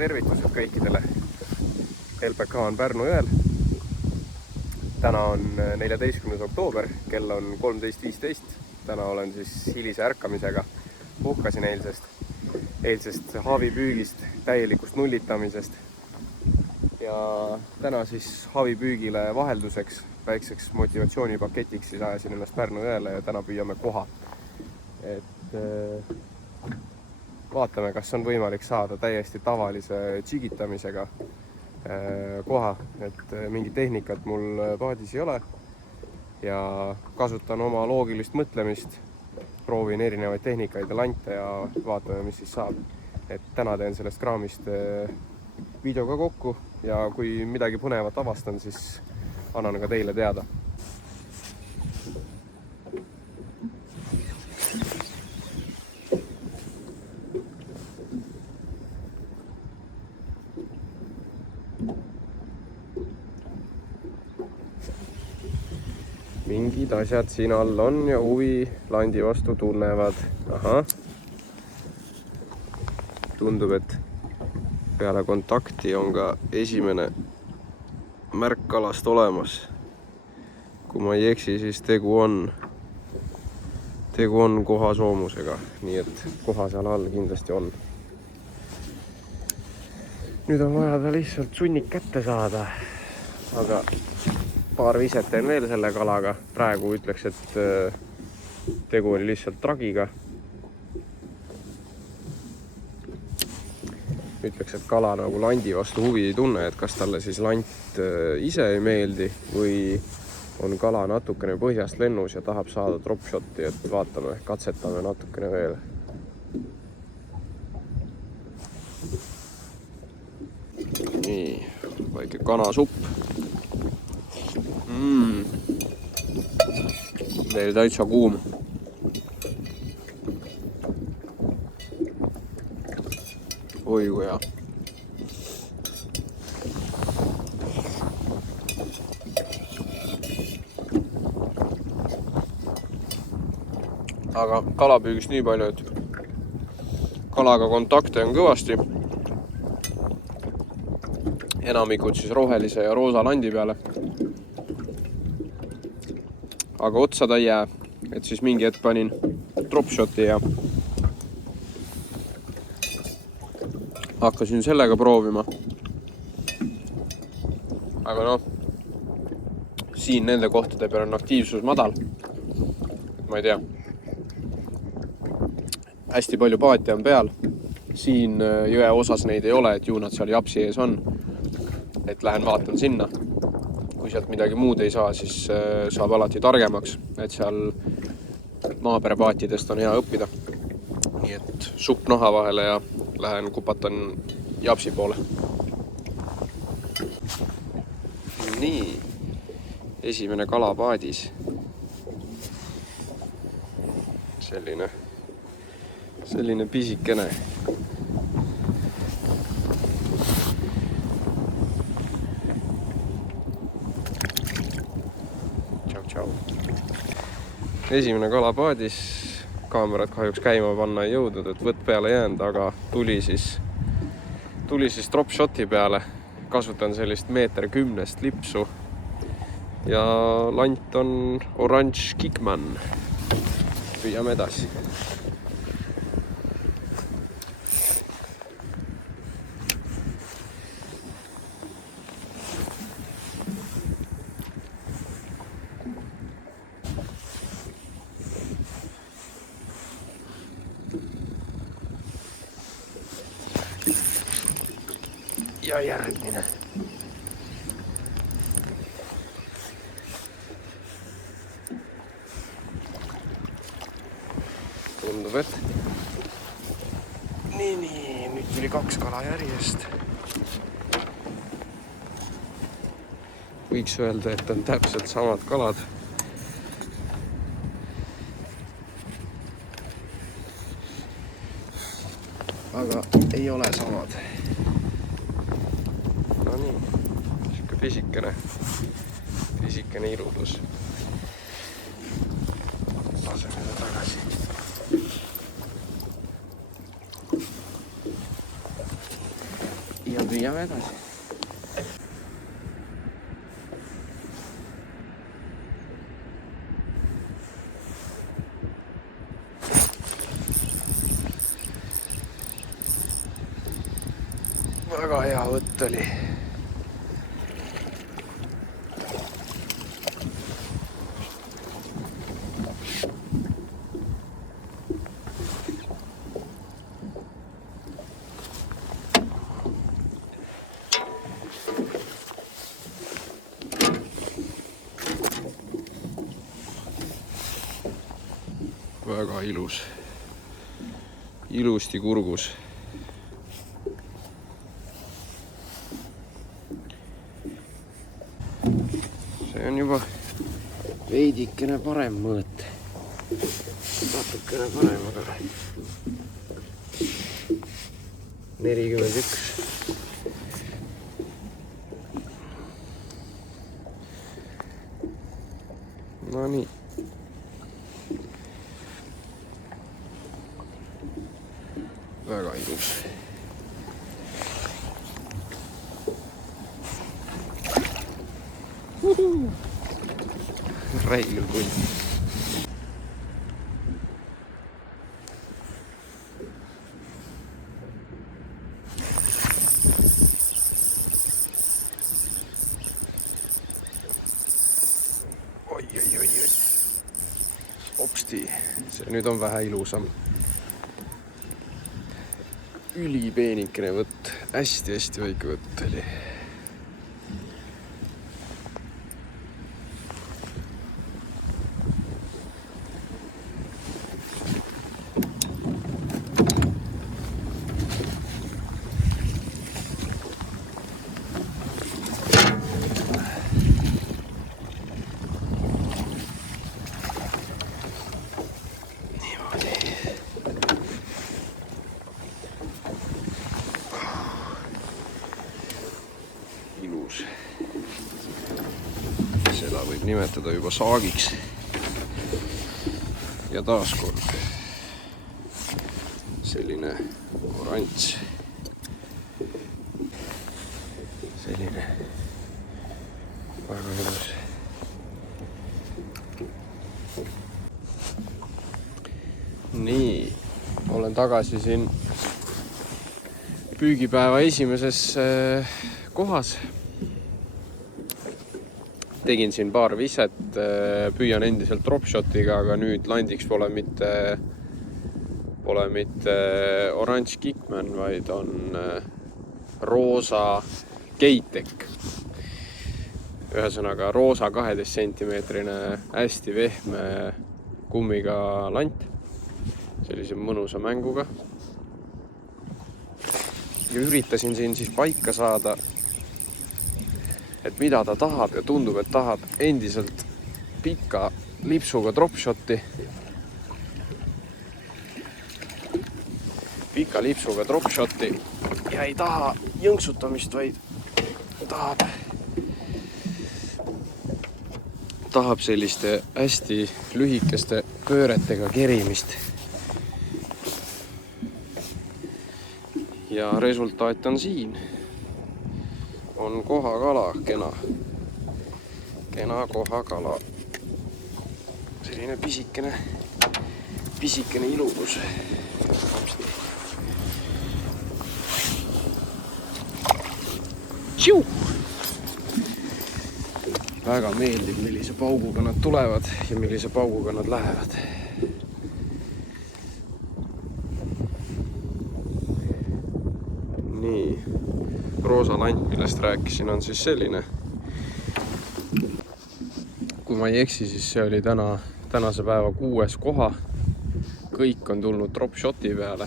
tervitused kõikidele. LPK on Pärnu jõel. Täna on 14. oktoober, kell on 13.15. Täna olen siis hilise ärkamisega. Puhkasin eilsest haavipüügist, täielikust nullitamisest. Ja täna siis haavipüügile vahelduseks, väikseks motivatsioonipaketiks siis ajasin ennast Pärnu jõele ja täna püüame koha. Vaatame, kas on võimalik saada täiesti tavalise tšigitamisega koha, et mingi tehnikat mul paadis ei ole ja kasutan oma loogilist mõtlemist, proovin erinevaid tehnikaid ja lante ja vaatame, mis siis saab. Et täna teen sellest kraamist videoga kokku ja kui midagi põnevat avastan, siis annan ka teile teada. Mingid asjad siin all on ja huvi landi vastu tunnevad. Aha. Tundub, et peale kontakti on ka esimene märk kalast olemas. Kui ma ei eksi, siis tegu on koha soomusega, nii et koha seal all kindlasti on. Nüüd on vaja ta lihtsalt sunnik kätte saada, aga paar viset teen veel selle kalaga. Praegu ütleks, et tegu oli lihtsalt tragiga. Ütleks, et kala nagu landi vastu huvi ei tunne, et kas talle siis lant ise ei meeldi või on kala natukene põhjast lennus ja tahab saada dropshoti, et vaatame, katsetame natukene veel. Nii, väike kanasupp. Veel täitsa kuum. Oi kui hea. Aga kalapüügist nii palju, et kalaga kontakte on kõvasti. Enamikud siis rohelise ja roosa landi peale. Aga otsa ta ei jää, et siis mingi hetk panin dropshoti ja hakkasin sellega proovima. Aga noh, siin nende kohtade peal on aktiivsus madal. Ma ei tea. Hästi palju paate on peal. Siin jõe osas neid ei ole, et ju nad seal japsi ees on. Et lähen vaatan sinna. Kui sealt midagi muud ei saa, siis saab alati targemaks, et seal naaberpaatidest on hea õppida. Nii et supp naha vahele ja lähen kupatan japsi poole. Nii, esimene kalapaadis. Selline pisikene. Esimene kalapaadis, kaamerad kahjuks käima panna ei jõudnud, et võtt peale jäänud, aga tuli siis dropshoti peale. Kasutan sellist 1,10 m lipsu ja lant on Orange Kickman. Püüame edasi. Ja järgmine. Tundub, et nii, nüüd tuli 2 kala järjest. Võiks öelda, et on täpselt samad kalad. Aga ei ole samad. No nii, siuke pisikene irudus. Laseme ta tagasi. püüame edasi. Väga hea võtt oli. Väga ilus. Ilusti kurgus. See on juba veidikene parem mõõt. Natukene parem, aga 41. No nii. Väga ilus. Räilu kull. Oi. Hopsti, see nüüd on vähe ilusam. Ülipeenikene võtt, hästi väike võtt oli. Ilus. Seda võib nimetada juba saagiks. Ja taaskord selline oranž. Selline väga ilus. Nii, olen tagasi siin püügipäeva esimeses kohas. Tegin siin paar viset, püüan endiselt dropshotiga, aga nüüd landiks pole mitte oranž Kickman, vaid on roosa Keitek. Ühesõnaga roosa 12 centimeetrine hästi vehme kummiga lant. Sellise mõnusa mänguga. Ja üritasin siin siis paika saada, et mida ta tahab ja tundub, et tahab endiselt pika lipsuga dropshoti. Pika lipsuga dropshoti ja ei taha jõnksutamist, vaid tahab selliste hästi lühikeste pööretega kerimist. Ja resultaat on siin. On kohakala, kena kohakala. Selline pisikene ilus. Tšiu! Väga meeldib, millise pauguga nad tulevad ja millise pauguga nad lähevad. Nii, roosa lant, millest rääkisin, on siis selline. Kui ma ei eksi, siis see oli tänase päeva 6. koha. Kõik on tulnud dropshoti peale.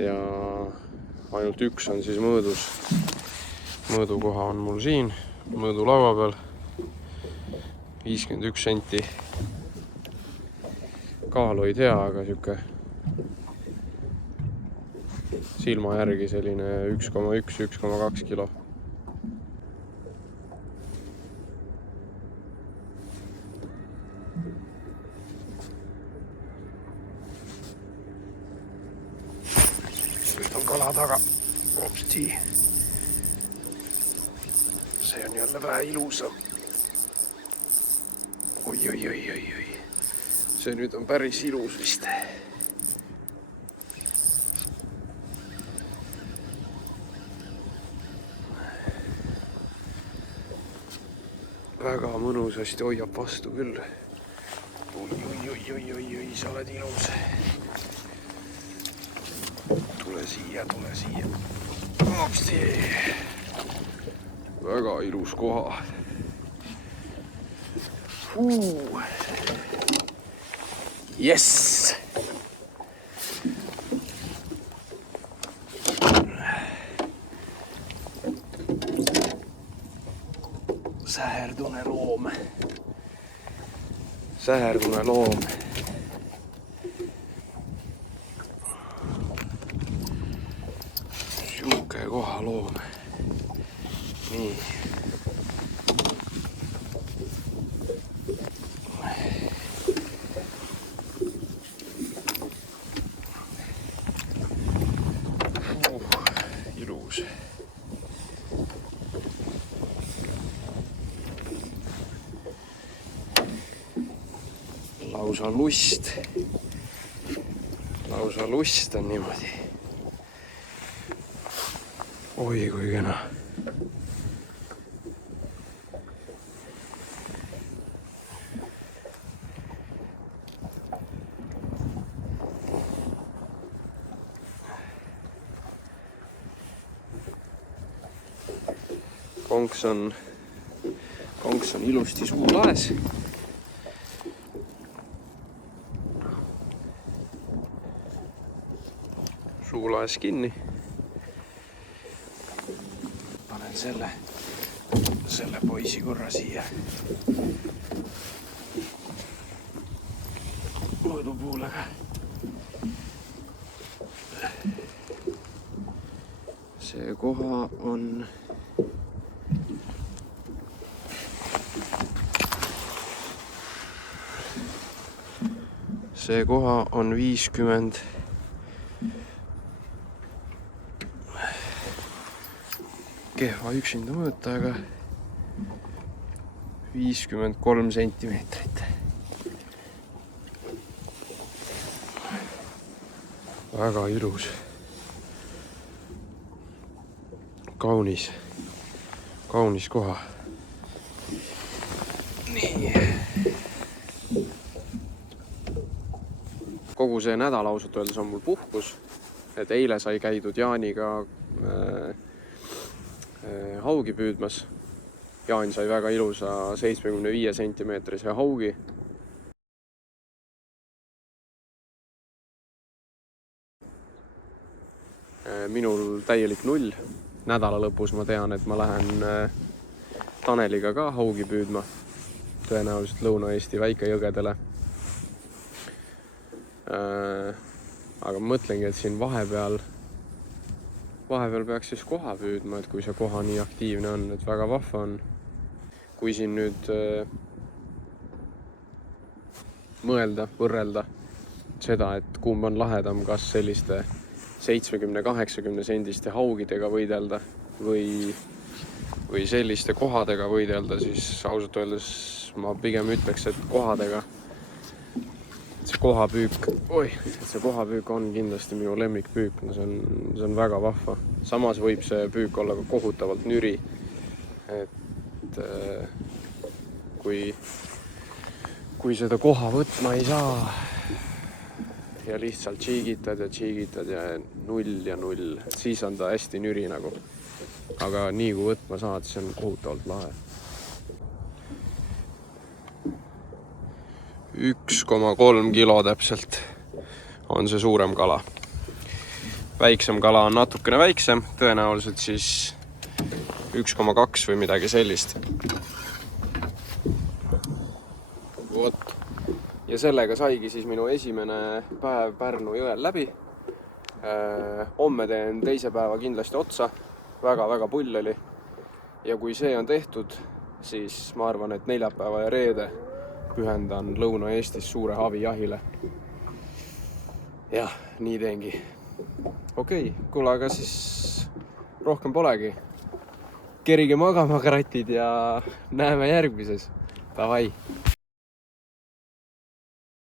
Ja ainult üks on siis mõõdus. Mõõdukoha on mul siin, mõõdulaua peal. 51 senti. Kaalu ei tea, aga siuke silma järgi selline 1,1–1,2 kilo. Nüüd on kala taga. Hopsti. See on jälle vähe ilusam. Oi. See nüüd on päris ilus vist. Väga mõnusasti hoiab vastu küll. Oi, sa oled ilus. Tule siia. Hopsti. Väga ilus koha. Yes! Säherdune loom. Siuke kohaloom. Nii. Ilus. Lausa lust on niimoodi. Oi, kui kena. Konks on ilusti suulaes. Suulaes kinni. Panen selle poisi korra siia mõõdupoolega. See koha on See koha on 50 kehva üksinda mõõta, aga 53 sentimeetrit. Väga ilus. Kaunis koha. Nii. Kogu see nädal ausalt öeldes on mul puhkus, et eile sai käidud Jaaniga haugi püüdmas. Jaan sai väga ilusa 75 sentimeetrise haugi. Minul täielik null. Nädala lõpus ma tean, et ma lähen Taneliga ka haugi püüdma. Tõenäoliselt Lõuna-Eesti väikejõgedele. Aga ma mõtlengi, et siin vahepeal peaks siis koha püüdma, et kui see koha nii aktiivne on, et väga vahva on. Kui siin nüüd võrrelda seda, et kumb on lahedam, kas selliste 70-80 sendiste haugidega võidelda või selliste kohadega võidelda, siis ausalt öeldes ma pigem ütleks, et kohadega. See kohapüük on kindlasti minu lemmikpüük, no see on väga vahva. Samas võib see püük olla ka kohutavalt nüri, et kui seda koha võtma ei saa ja lihtsalt tšiigitad ja null, siis on ta hästi nüri nagu. Aga nii kui võtma saad, see on kohutavalt lahe. 1,3 kilo täpselt on see suurem kala. Väiksem kala on natukene väiksem, tõenäoliselt siis 1,2 või midagi sellist. Vot. Ja sellega saigi siis minu esimene päev Pärnu jõel läbi. Homme teen teise päeva kindlasti otsa. Väga pull oli. Ja kui see on tehtud, siis ma arvan, et neljapäeva ja reede pühendan Lõuna-Eestis suure havijahile. Jah, nii teengi. Okei, kuule, aga siis rohkem polegi. Kerige magama, kratid, ja näeme järgmises. Davai!